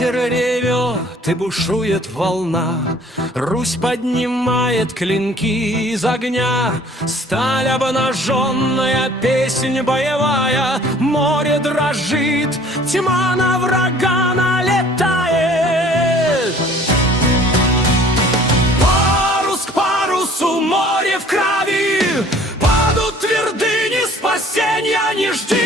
Ветер ревет и бушует волна, Русь поднимает клинки из огня. Сталь обнаженная, песнь боевая, Море дрожит, тьма на врага налетает. Парус к парусу, море в крови, Падут твердыни, спасенья не жди.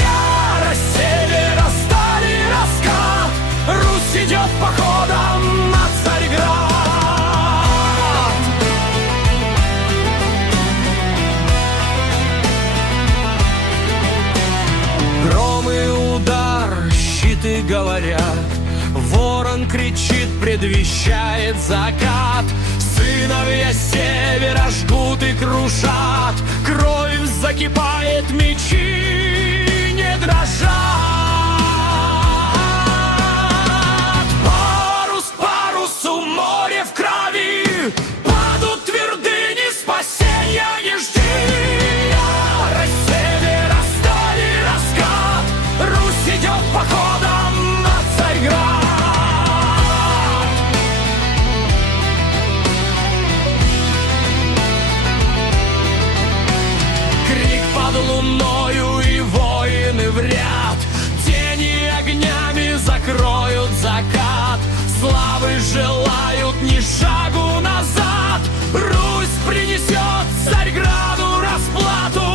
Ярость севера, сталь и раскат, Русь идет походом на Царьград. Гром и удар, щиты говорят, Ворон кричит, предвещает закат. Сыновья севера жгут и крушат, Кровь закипает, мечи не дрожат. Парус к парусу, море в крови, Падут твердыни, спасенья не жди. Ярость севера, сталь и раскат, Русь идет походом на Царьград. Луною и воины в ряд, Тени огнями закроют закат. Славы желают, ни шагу назад, Русь принесет Царьграду расплату.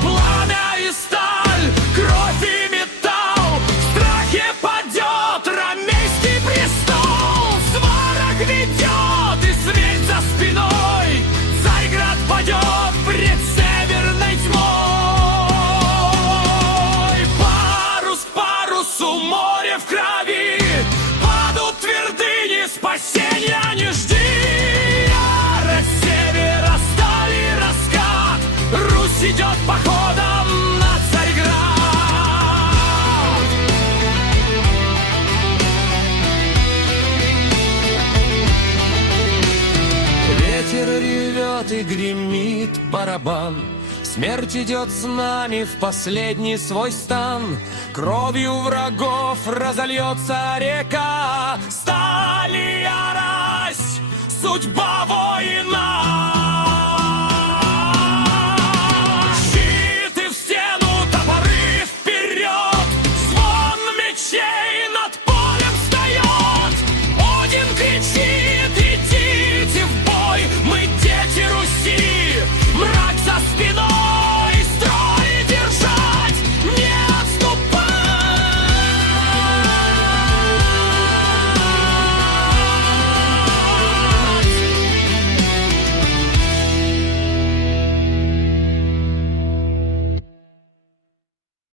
Пламя и сталь, кровь и металл, В страхе падет Ромейский престол. Сварог ведет, и смерть за спиной, Царьград падет пред северной тьмой. Парус к парусу, море в крови, Падут твердыни, спасенья не жди. Ярость севера, сталь и раскат, Русь идет походом на Царьград. Ветер ревет и гремит барабан, Смерть идет с нами в последний свой стан. Кровью врагов разольется река, Сталь и ярость, судьба